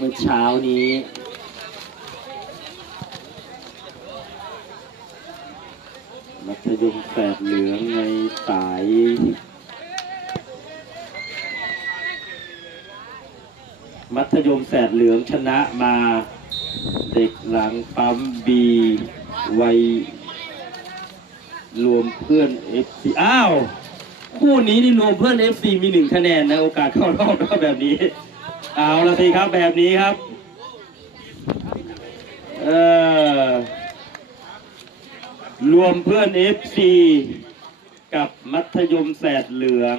เมื่อเช้านี้ มัธยมแฝดเหลืองในสายมัธยมแฝดเหลืองชนะมาเด็กหลังปั๊มบีวัยรวมเพื่อน FC อ้าว คู่นี้นี่รวมเพื่อน FC มีหนึ่งคะแนนนะ โอกาสเข้ารอบก็แบบนี้ เอาละสิครับแบบนี้ครับ เออรวมเพื่อน FC กับมัธยมแสดเหลือง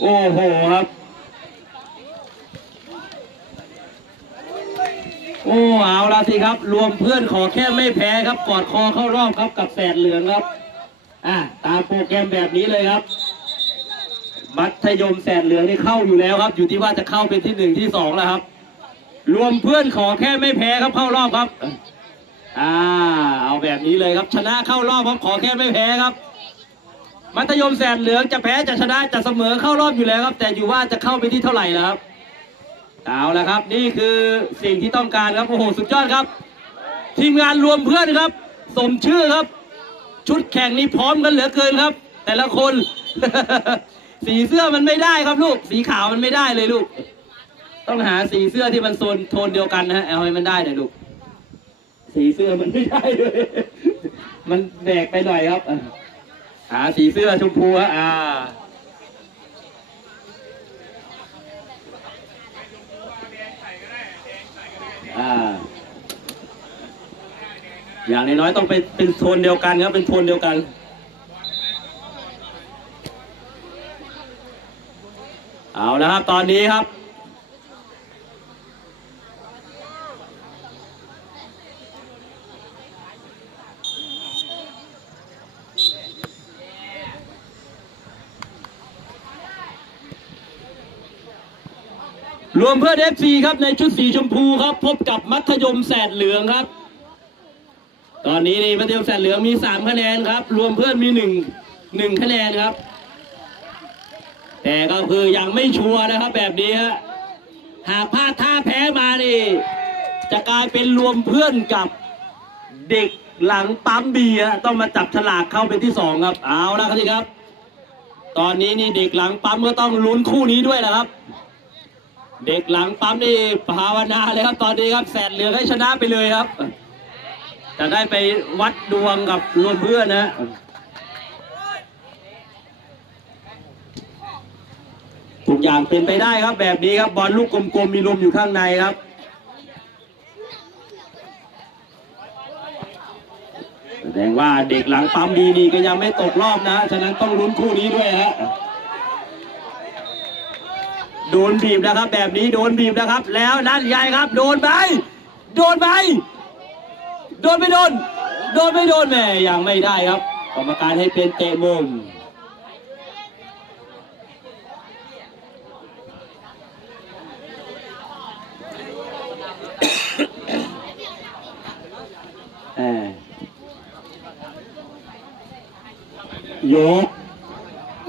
โอ้โหครับ โอ้เอาละสิครับ รวมเพื่อนขอแค่ไม่แพ้ครับกอดคอเข้ารอบครับกับแสดเหลืองครับ อะตามโปรแกรมแบบนี้เลยครับ มัธยมแสดเหลืองนี่เข้าอยู่แล้วครับ อยู่ที่ว่าจะเข้าเป็นที่หนึ่งที่สองแล้วครับ รวมเพื่อนขอแค่ไม่แพ้ครับเข้ารอบครับ อ่า เอาแบบนี้เลยครับ ชนะเข้ารอบครับขอแค่ไม่แพ้ครับ มัธยมแสดเหลืองจะแพ้จะชนะจะเสมอเข้ารอบอยู่แล้วครับ แต่อยู่ว่าจะเข้าไปที่เท่าไหร่นะครับเอาละครับ นี่คือสิ่งที่ต้องการครับโอ้โหสุดยอดครับ ทีมงานรวมเพื่อนครับ สมชื่อครับ ชุดแข่งนี้พร้อมกันเหลือเกินครับ แต่ละคน สีเสื้อมันไม่ได้ครับลูก สีขาวมันไม่ได้เลยลูก ต้องหาสีเสื้อที่มันโซนโทนเดียวกันนะฮะเอาให้มันได้หน่อยลูก สีเสื้อมันไม่ได้เลย มันแบกไปหน่อยครับหาสีเสื้อชมพูฮะอ่าอ่าอย่างน้อยๆต้องเป็นเป็นโทนเดียวกันครับเป็นโทนเดียวกัน เอาแล้วครับตอนนี้ครับ รวมเพื่อน FC ครับในชุดสีชมพูครับ พบกับมัธยมแสดเหลืองครับ ตอนนี้นี่มัธยมแสดเหลืองมีสามคะแนนครับ รวมเพื่อนมีหนึ่งหนึ่งคะแนนครับ แต่ก็คือยังไม่ชัวร์นะครับแบบนี้ฮะหากพลาดท่าแพ้มานี่จะกลายเป็นรวมเพื่อนกับเด็กหลังปั๊มเบียต้องมาจับฉลากเข้าเป็นที่สองครับ เอาละครับสิครับ ตอนนี้นี่เด็กหลังปั๊มก็ต้องลุ้นคู่นี้ด้วยนะครับ เด็กหลังปั๊มนี่ภาวนาเลยครับ ตอนนี้ครับแสนเหลือให้ชนะไปเลยครับ จะได้ไปวัดดวงกับรวมเพื่อนนะ ทุกอย่างเป็นไปได้ครับแบบนี้ครับบอลลูกกลมๆมีลมอยู่ข้างในครับแสดงว่าเด็กหลังปั๊มดีนี่ก็ยังไม่ตกรอบนะ ฉะนั้นต้องลุ้นคู่นี้ด้วยฮะโดนบีบนะครับ แบบนี้โดนบีบนะครับ แล้วนั่นใหญ่ครับ โดนไปโดนไปโดนไม่โดน โดนไม่โดนแม่ยังไม่ได้ครับกรรมการให้เป็นเตะมุม ยก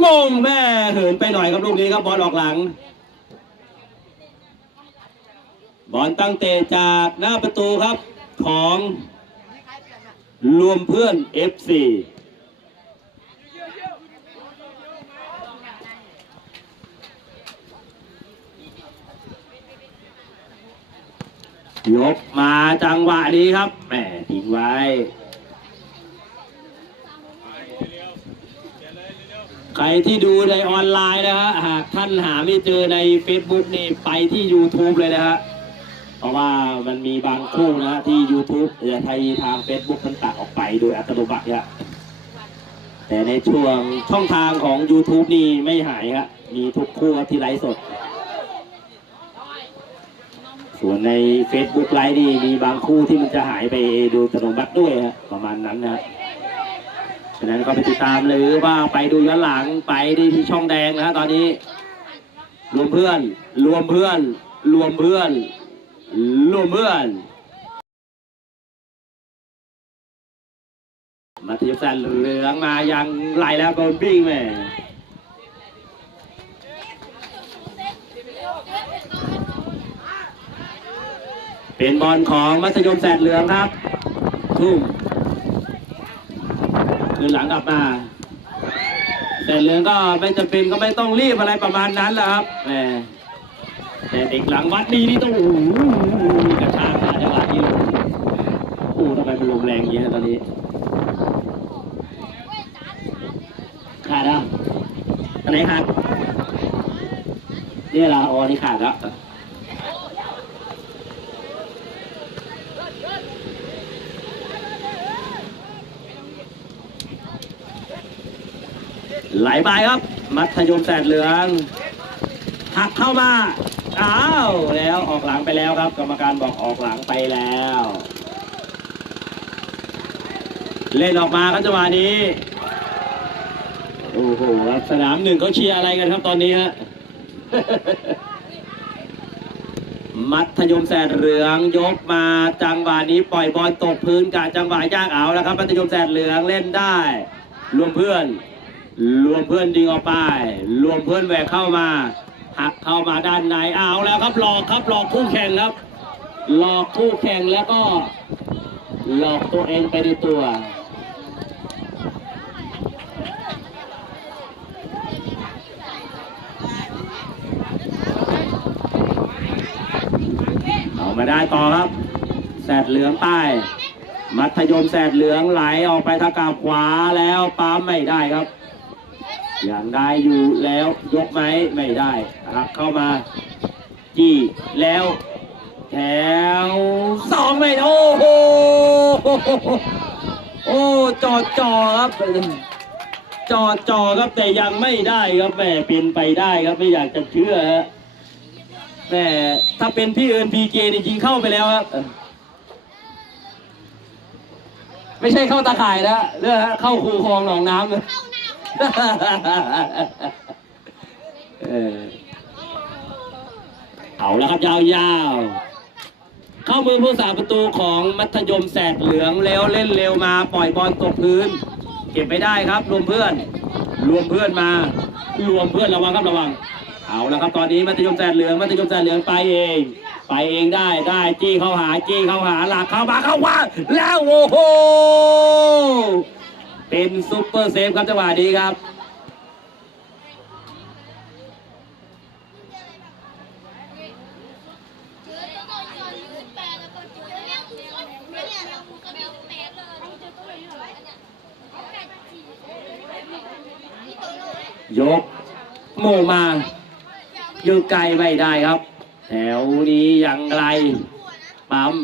มงแม่เหินไปหน่อยครับลูกนี้ครับบอลออกหลัง บอลตั้งเตะจากหน้าประตูครับของรวมเพื่อน FC ยกมาจังหวะนี้ครับแหมทิ้งไว้ ใครที่ดูในออนไลน์นะฮะหากท่านหาไม่เจอใน Facebook นี่ไปที่ YouTube เลยนะฮะเพราะว่ามันมีบางคู่นะฮะที่ YouTube จะไทยทาง Facebook มันตัดออกไปโดยอัตโนมัติครับแต่ในช่วงช่องทางของ YouTube นี่ไม่หายครับมีทุกคู่ที่ไลฟ์สด ส่วนใน Facebook ไลฟ์นี่มีบางคู่ที่มันจะหายไปโดยอัตโนมัติด้วยฮะประมาณนั้นนะฉะนั้นก็ไปติดตามหรือว่าไปดูย้อนหลังไปที่ช่องแดงนะฮะตอนนี้ รวมเพื่อน รวมเพื่อน รวมเพื่อน รวมเพื่อนมาทีมแสนเหลืองมายังไหลแล้วโดนบิ้งแม่ เป็นบอลของมัธยมแสดเหลืองครับทุ่มคืนหลังกลับมาแสดเหลืองก็ไม่จำเป็นก็ไม่ต้องรีบอะไรประมาณนั้นแหละครับแหมแต่เด็กหลังวัดนี้นี่ต้องโอ้โหกระชากมาจังหวะนี้โอ้ทำไมมันลมแรงอย่างนี้ยตอนนี้ขาดอะอันไหนขาดนี่เหรออ๋อนี่ขาดแล้ว ไปครับ มัธยมแสดเหลืองหักเข้ามาอ้าวแล้วออกหลังไปแล้วครับ กรรมการบอกออกหลังไปแล้ว เล่นออกมาครับจังหวะนี้โอ้โหครับสนามหนึ่งเขาเชียร์อะไรกันครับตอนนี้ฮะมัธยมแสดเหลืองยกมาจังหวะนี้ปล่อยบอลตกพื้นกะจังหวะยากเอาแล้วครับ มัธยมแสดเหลืองเล่นได้รวมเพื่อน รวมเพื่อนดิงออกไป รวมเพื่อนแหวกเข้ามา หักเข้ามาด้านในเอาแล้วครับหลอกครับหลอกคู่แข่งครับ หลอกคู่แข่งแล้วก็หลอกตัวเองไปในตัวเอามาได้ต่อครับ แสดเหลืองใต้มัธยมแสดเหลืองไหลออกไปทางกาบขวาแล้วปั๊มไม่ได้ครับ อย่างได้อยู่แล้วยกไหมไม่ได้หักเข้ามาจี้แล้วแถวสองไม่โอ้โหโอ้จอจอครับจอจอครับแต่ยังไม่ได้ครับแม่เป็นไปได้ครับไม่อยากจะเชื่อฮะแม่ถ้าเป็นพี่เอิญพีเกนี่ยิงเข้าไปแล้วครับไม่ใช่เข้าตาข่ายนะเรื่องเข้าคูคลองหนองน้ำนะ เออเอาแล้วครับยาวๆ เข้ามือผู้สาประตูของมัธยมแสดเหลืองแล้วเล่นเร็วมาปล่อยบอลตกพื้น เก็บไม่ได้ครับ รวมเพื่อน รวมเพื่อนมา รวมเพื่อนระวังครับระวัง เอาแล้วครับตอนนี้มัธยมแสดเหลืองมัธยมแสดเหลืองไปเอง ไปเองได้ได้จี้เข้าหาจี้เข้าหาหลักเข้ามาเข้าว่าแล้วโอ้โห เป็นซุปเปอร์เซฟครับจังหวะนี้ครับ ยกโมมายืนไกลไม่ได้ครับ แถวนี้ย่างไรปั๊ม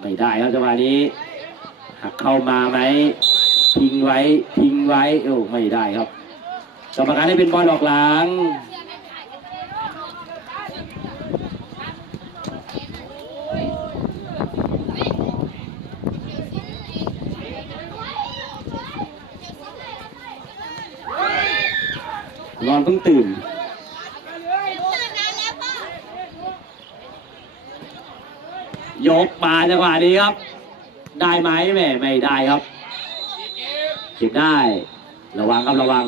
ไม่ได้ครับจังหวะนี้หักเข้ามาไหม ทิ้งไว้ทิ้งไว้โอ้ไม่ได้ครับกรรมการให้เป็นบอลออกหลังนอนเพิ่งตื่นยกมาจังหวะนี้ครับ ได้ไหมแม่ไม่ได้ครับ เก็บได้ ระวังครับระวัง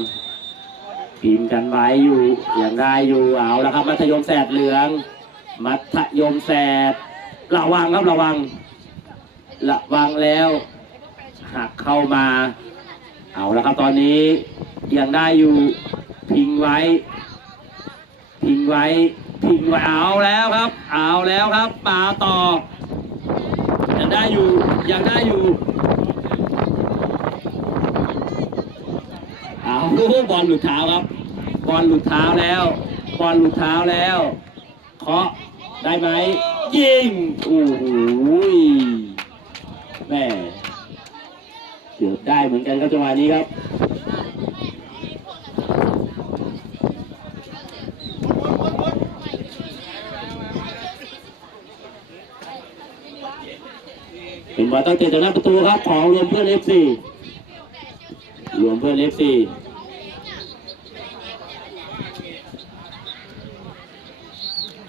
พิมพ์กันไว้อยู่ยังได้อยู่เอาแล้วครับ มัธยมแสดเหลือง มัธยมแสดระวังครับระวัง ระวังแล้วหักเข้ามา เอาแล้วครับตอนนี้ยังได้อยู่พิงไว้ พิงไว้พิงไว้เอาแล้วครับ เอาแล้วครับมาต่อยังได้อยู่ยังได้อยู่ เอา บอลหลุดเท้าครับ บอลหลุดเท้าแล้ว บอลหลุดเท้าแล้วเคาะได้ไหมยิงโอ้โหแม่เกือบได้เหมือนกันครับจังหวะนี้ครับเป็นบอลตั้งเตะจากหน้าประตูครับ ของรวมเพื่อนเอฟซีรวมเพื่อนเอฟซี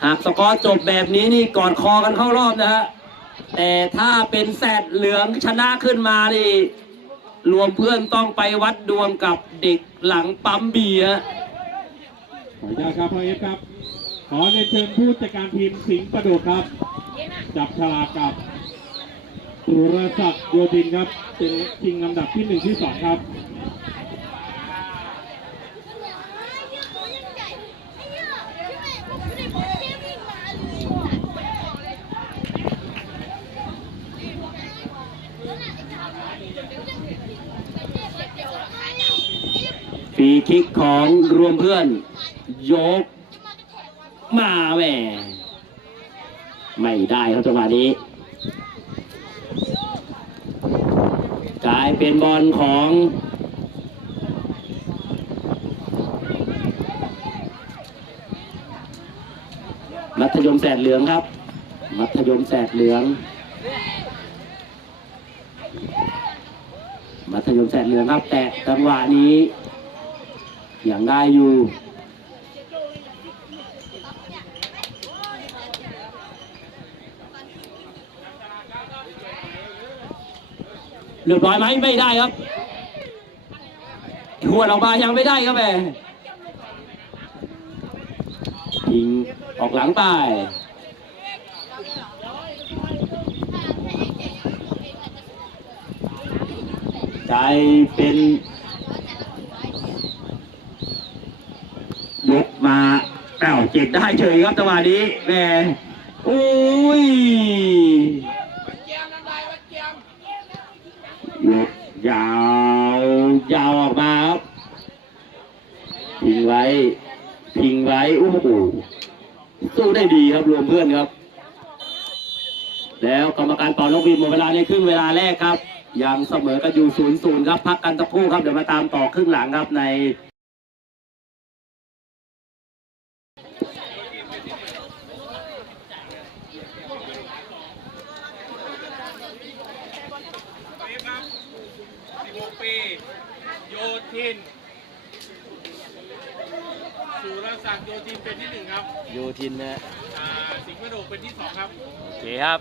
หากสกอร์จบแบบนี้นี่กอดคอกันเข้ารอบนะฮะแต่ถ้าเป็นแสดเหลืองชนะขึ้นมานี่รวมเพื่อนต้องไปวัดดวงกับเด็กหลังปั๊มเบียขออนุญาตครับพ่อเอฟครับ ขอเรียนเชิญผู้จัดการทีมสิงห์ประดดครับ จับฉลากกับสุรศักดิ์โยธินครับ เป็นชิงลำดับที่หนึ่งที่สองครับ ฟรีคิกของรวมเพื่อน ยก มาแหมไม่ได้ครับจังหวะนี้ กลายเป็นบอลของมัธยมแสดเหลืองครับ มัธยมแสดเหลือง มัธยมแสดเหลืองครับ แต่จังหวะนี้ อยังได้อยู่เรียบร้อยไหมไม่ได้ครับหัวเรามายังไม่ได้ครับแม่ยิงออกหลังไปกลายเป็นยกมาอ้าว เจ็บได้เฉยครับจังหวะนี้แหม่อุ้ยยกยาวยาวออกมาครับพิงไว้พิงไว้โอ้โหสู้ได้ดีครับรวมเพื่อนครับ แล้วกรรมการเป่านกหวีหมดเวลาในครึ่งเวลาแรกครับ ยังเสมอกันอยู่ศูนย์ศูนย์ครับ พักกันสักครู่ครับ เดี๋ยวมาตามต่อครึ่งหลังครับใน ครับ16ปี โยทิน สุรศักดิ์โยทินเป็นที่หนึ่งครับโยทินนะอ่าสิงห์กระโดกเป็นที่สองครับ โอเคครับ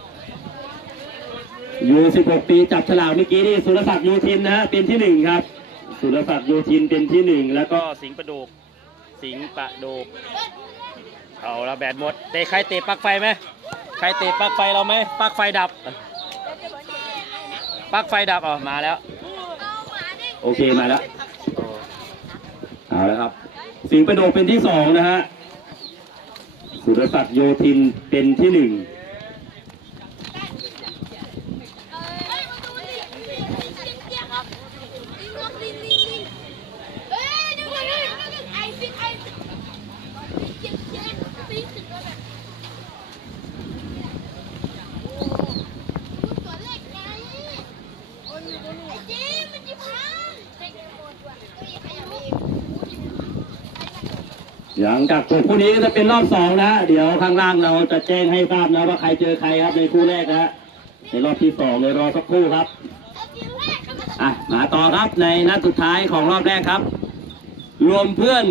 ยู16 ปีจับฉลากเมื่อกี้นี่สุรศักดิ์โยทินนะฮะเป็นที่หนึ่งครับ สุรศักดิ์โยทินเป็นที่หนึ่งแล้วก็ก็สิงห์ประโดก สิงห์ประโดก เอาละแบตหมด เตะใครเตะปลั๊กไฟไหมใครเตะปลั๊กไฟเราไหมปลั๊กไฟดับปลั๊กไฟดับอ๋อมาแล้ว โอเคมาแล้วเอาแล้วครับสิงห์ประโดกเป็นที่สองนะฮะสุรศักดิ์โยธินเป็นที่หนึ่ง ลังจากจบคู่นี้ก็จะเป็นรอบสองนะ เดี๋ยวข้างล่างเราจะแจ้งให้ทราบนะว่าใครเจอใครครับในคู่แรกนะในรอบที่สองเลยรอสักครู่ครับอะมาต่อครับในนัดสุดท้ายของรอบแรกครับ รวมเพื่อน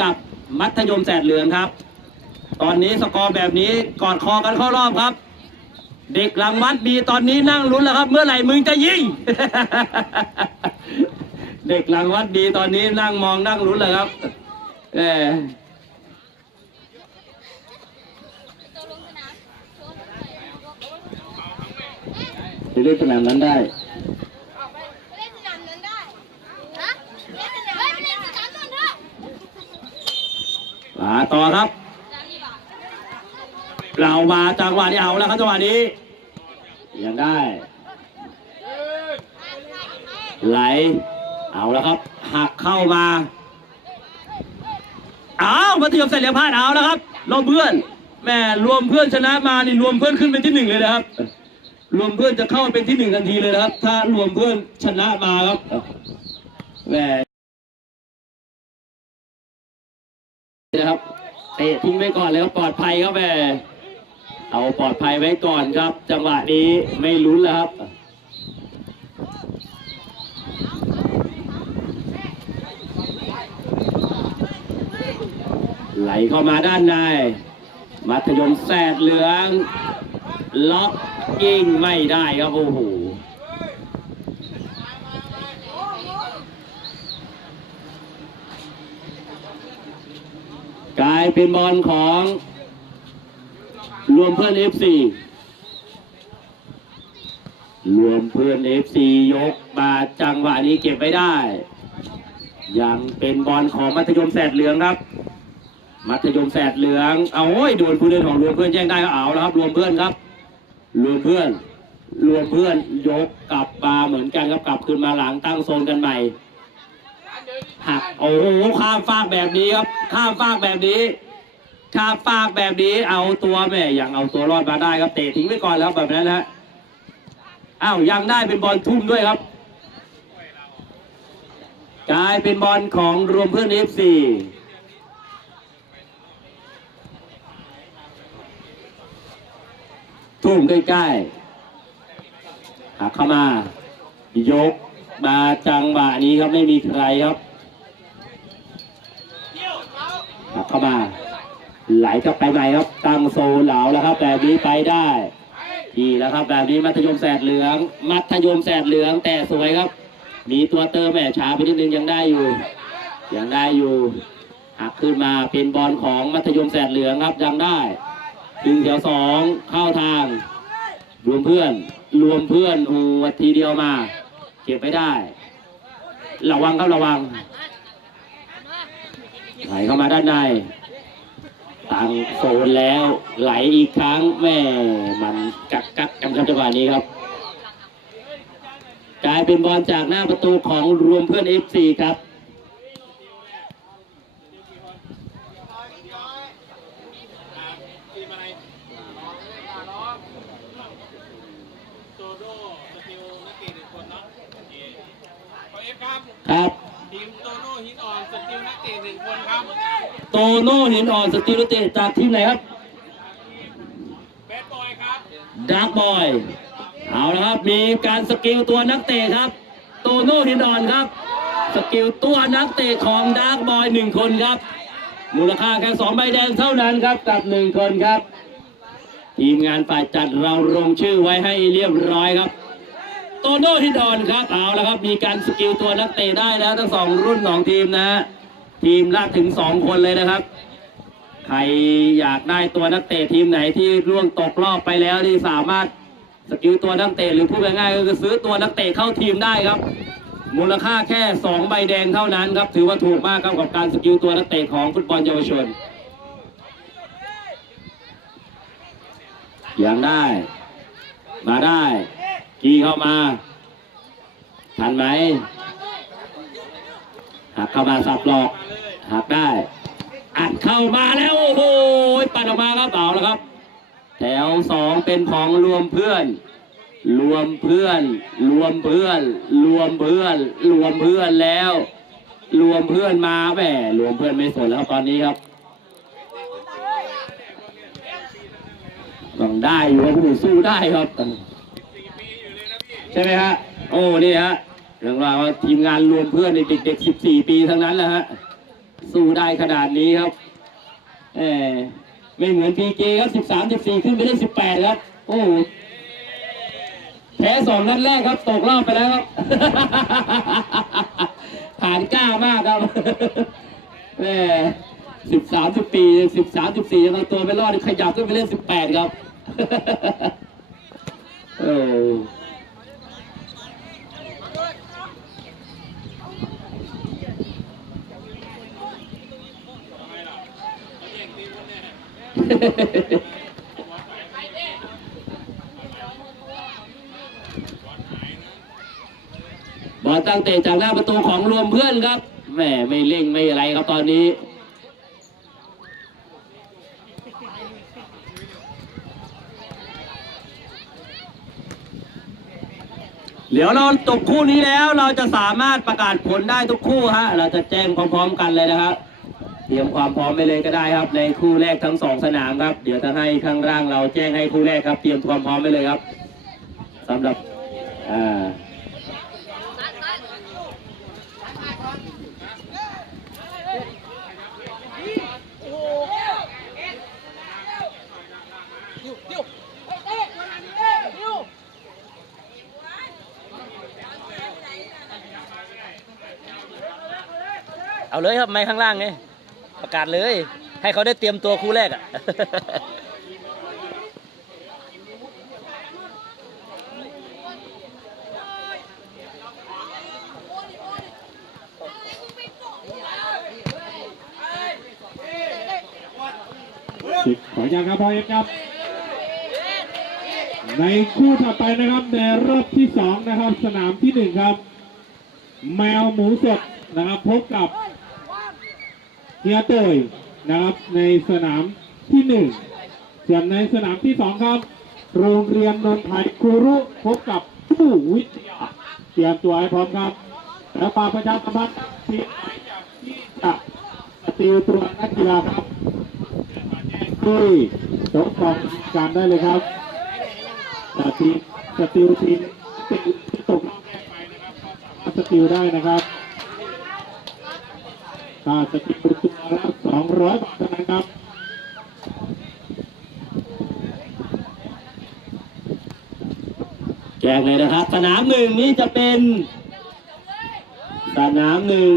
กับมัธยมแสดเหลืองครับ ตอนนี้สกอร์แบบนี้กอดคอกันเข้ารอบครับ เด็กหลังวัดดีตอนนี้นั่งลุ้นแล้วครับ เมื่อไหร่มึงจะยิงเด็กหลังวัดดีตอนนี้นั่งมองนั่งลุ้นแล้วครับ เออ ไปเล่นสนามนั้นได้เล่นสนามนั้นได้ฮะเล่นสนามเฮ้ยไปเล่นสนามนั้นเถอะมาต่อครับเรามาจังหวะนี้เอาแล้วครับจังหวะนี้ยังได้ ไหล เอาแล้วครับ หักเข้ามาอ้าวมัธยมเสร็จแล้วพลาดเอาแล้วครับรวมเพื่อนแม่รวมเพื่อนชนะมานี่รวมเพื่อนขึ้นเป็นที่หนึ่งเลยนะครับ รวมเพื่อนจะเข้าเป็นที่หนึ่งทันทีเลยนะครับ ถ้ารวมเพื่อนชนะมาครับแม่นะครับเตะทิ้งไว้ก่อนเลยครับปลอดภัยครับแม่เอาปลอดภัยไว้ก่อนครับ จังหวะนี้ไม่ลุ้นแล้วครับไหลเข้ามาด้านใน มัธยมแสดเหลือง ล็อก ยิงไม่ได้ครับโอ้โหกลายเป็นบอลของรวมเพื่อนเอฟซีรวมเพื่อนเอฟซียกมาจังหวะนี้เก็บไม่ได้ ยังเป็นบอลของมัธยมแสดเหลืองครับ มัธยมแสดเหลือง เอาโอ้ยโดนผู้เล่นของรวมเพื่อนแย่งได้ก็เอาแล้วครับ รวมเพื่อนครับ รวมเพื่อนรวมเพื่อนยกกลับมาเหมือนกันครับกลับขึ้นมาหลังตั้งโซนกันใหม่หักโอ้โหข้ามฟากแบบนี้ครับ ข้ามฟากแบบนี้ข้ามฟากแบบนี้เอาตัวแม่อย่างเอาตัวรอดมาได้ครับเตะทิ้งไว้ก่อนแล้วแบบนั้นนะฮะอ้าวยังได้เป็นบอลทุ่มด้วยครับกลายเป็นบอลของรวมเพื่อนเอฟซี ทุ่มใกล้ๆหักเข้ามา ยกมาจังหวะนี้ครับไม่มีใครครับหักเข้ามา ไหลกลับไปใหม่ครับตั้งโซเหลาแล้วครับ แบบนี้ไปได้ดีแล้วครับ แบบนี้มัธยมแสดเหลือง มัธยมแสดเหลืองแต่สวยครับ มีตัวเติมแหม่ช้าไปนิดนึงยังได้อยู่ ยังได้อยู่หักขึ้นมาเป็นบอลของมัธยมแสดเหลืองครับยังได้ ถึงแถวสองเข้าทาง รวมเพื่อน รวมเพื่อนหัวทีเดียวมา เก็บไม่ได้ ระวังครับระวังไหลเข้ามาด้านในตั้งโซนแล้วไหลอีกครั้งแม่มันกักกักกันครับจังหวะนี้ครับ กลายเป็นบอลจากหน้าประตูของรวมเพื่อน FC ครับ โตโน่สกิลนักเตะหนึ่งคนเนาะโอเคขอเอฟ ครับครับทีมโตโน่หินอ่อนสกิลนักเตะหนึ่งคนครับโตโน่หินอ่อนสติลเตะจากทีมไหนครับแบดบอยครับดาร์กบอยเอาละครับมีการสกิลตัวนักเตะครับ โตโน่หินอ่อนครับ สกิลตัวนักเตะของดาร์กบอยหนึ่งคนครับ มูลค่าแค่สองใบแดงเท่านั้นครับกับหนึ่งคนครับ ทีมงานฝ่ายจัดเราลงชื่อไว้ให้เรียบร้อยครับ โตโน่หินอ่อนครับเอาและครับ มีการสกิลตัวนักเตะได้แล้วทั้งสองรุ่นของทีมนะฮะทีมละถึงสองคนเลยนะครับ ใครอยากได้ตัวนักเตะทีมไหนที่ร่วงตกรอบไปแล้วที่สามารถสกิลตัวนักเตะหรือพูดง่ายๆก็คือซื้อตัวนักเตะเข้าทีมได้ครับ มูลค่าแค่ 2 ใบแดงเท่านั้นครับ ถือว่าถูกมากครับกับการสกิลตัวนักเตะของฟุตบอลเยาวชนยังได้ มาได้ กีเข้ามา ทันไหมหักเข้ามาสับหลอกหักได้ อัดเข้ามาแล้วโอ้โหปัดออกมาครับเอาแล้วครับ แถวสองเป็นของรวมเพื่อนรวมเพื่อน รวมเพื่อน รวมเพื่อน รวมเพื่อนแล้ว รวมเพื่อนมาแหมรวมเพื่อนไม่สนแล้วครับตอนนี้ครับต้องได้อยู่ครับผู้สู้ได้ครับ ช่ไหมฮะ โอ้ นี่ฮะเรื่องราวทีมงานรวมเพื่อนในเด็กๆ 14 ปีทั้งนั้นแหละฮะ สู้ได้ขนาดนี้ครับเออไม่เหมือนพีเกครับสิบสามสิบสี่ขึ้นไปได้สิบแปดครับโอ้แพ้สองนัดแรกครับ ตกรอบไปแล้วครับ ผ่านกล้ามากครับแม่สิบสามสิบปีสิบสามสิบสี่ยังเอาตัวไปรอดขยับขึ้นไปเล่นสิบแปดครับโอ้ บอลตั้งเตะจากหน้าประตูของรวมเพื่อนครับแหมไม่เร่งไม่อะไรครับตอนนี้เดี๋ยวเราจบคู่นี้แล้วเราจะสามารถประกาศผลได้ทุกคู่ฮะ เราจะแจ้งพร้อมๆกันเลยนะครับ เตรียมความพร้อมไปเลยก็ได้ครับ ในคู่แรกทั้งสองสนามครับ เดี๋ยวจะให้ข้างล่างเราแจ้งให้คู่แรกครับ เตรียมความพร้อมไปเลยครับสำหรับอ่าเอาเลยครับ ไม่ข้างล่างไง ประกาศเลย ให้เขาได้เตรียมตัวคู่แรกอะสิบขอยังครับพอเอ็ครับ ในคู่ถัดไปนะครับ ในรอบที่สองนะครับ สนามที่หนึ่งครับ แมวหมูสดนะครับ พบกับ เฮียโตยนะครับในสนามที่หนึ่งส่วนในสนามที่สองครับ โรงเรียนนนทไทยครูรุพบกับผู้วิทยาเตรียมตัวให้พร้อมครับ แล้วปาประชาสัมพันธ์ที่ที่จะติลตัวนักกีฬาครับที่ต๊ะกองการได้เลยครับแต่ทีมสติลทีมที่ตกรอบแรกไปนะครับสามารถสติลได้นะครับ ค่าสติลตัวละสองร้อยบาทเท่านั้นครับแจกเลยนะครับ สนามหนึ่งนี่จะเป็น สนามหนึ่ง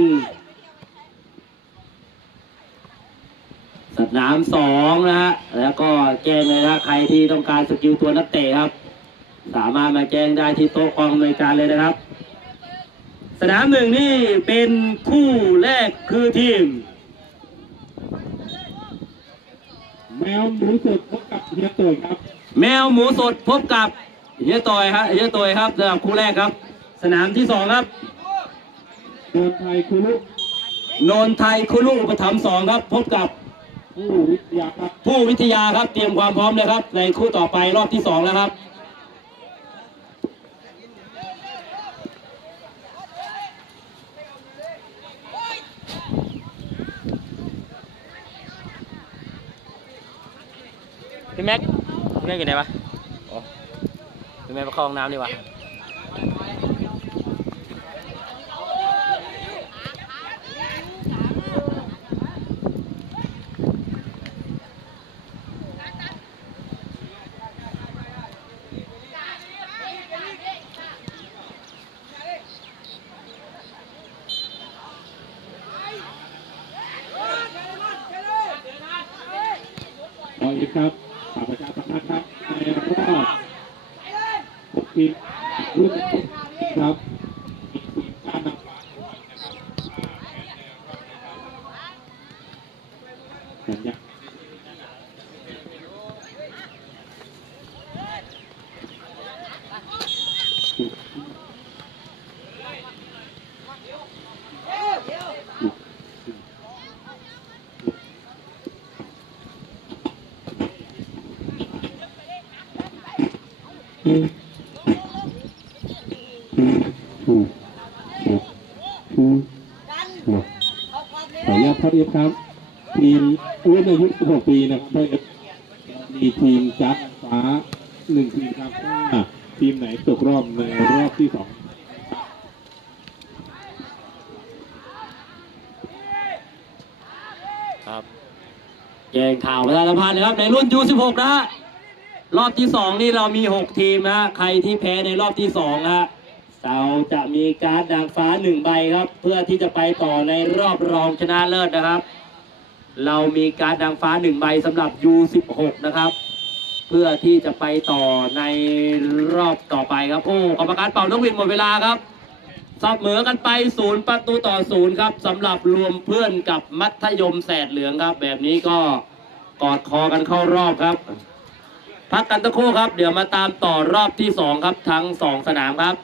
สนามสองนะฮะแล้วก็แจ้งเลยนะใครที่ต้องการสกิลตัวนักเตะครับ สามารถมาแจ้งได้ที่โต๊ะกองอำนวยการเลยนะครับ สนามหนึ่งนี่เป็นคู่แรกคือทีมแมวหมูสดพบกับเฮียโตยครับ แมวหมูสดพบกับเฮียต่อยครับเฮียต่อยครับสำหรับคู่แรกครับ สนามที่สองครับเดินไทยครูรุโนนไทยคุรุอุปถัมภ์สองครับ พบกับผู้วิทยาครับผู้วิทยาครับเตรียมความพร้อมเลยครับ ในคู่ต่อไปรอบที่สองแล้วครับ พี่แม็กพี่แม็กอยู่ไหนวะอ๋อพี่แม็กไปเข้าห้องน้ำนี่ว่ะ ขออีกครับฝากประชาสัมพันธ์ครับในรอบหกทีมรุ่นครับมีการนำฝาด้วยนะครับสัญญาขออนุญาตพ่อเอฟครับ ทีมรุ่นอายุ16ปีนะครับพ่อเอฟมีทีมจัดฟ้าหนึ่งทีมครับถ้าทีมไหนตกรอบในรอบที่สอง ครับ แจ้ งข่าวประชาสัมพันธ์นะครับในรุ่น U16 นะฮะรอบที่สองนี่เรามี 6 ทีมนะใครที่แพ้ในรอบที่สองนะเราจะมีการ์ดดางฟ้าหนึ่งใบครับ เพื่อที่จะไปต่อในรอบรองชนะเลิศนะครับ เรามีการ์ดดางฟ้าหนึ่งใบสำหรับ U16 นะครับ เพื่อที่จะไปต่อในรอบต่อไปครับโอ้กรรมการเป่านกหวีดหมดเวลาครับเสมอกันไปศูนย์ประตูต่อศูนย์ครับสำหรับรวมเพื่อนกับมัธยมแสดเหลืองครับ แบบนี้ก็ กอดคอกันเข้ารอบครับ พักกันตะครู่ครับ เดี๋ยวมาตามต่อรอบที่สองครับ ทั้งสองสนามครับ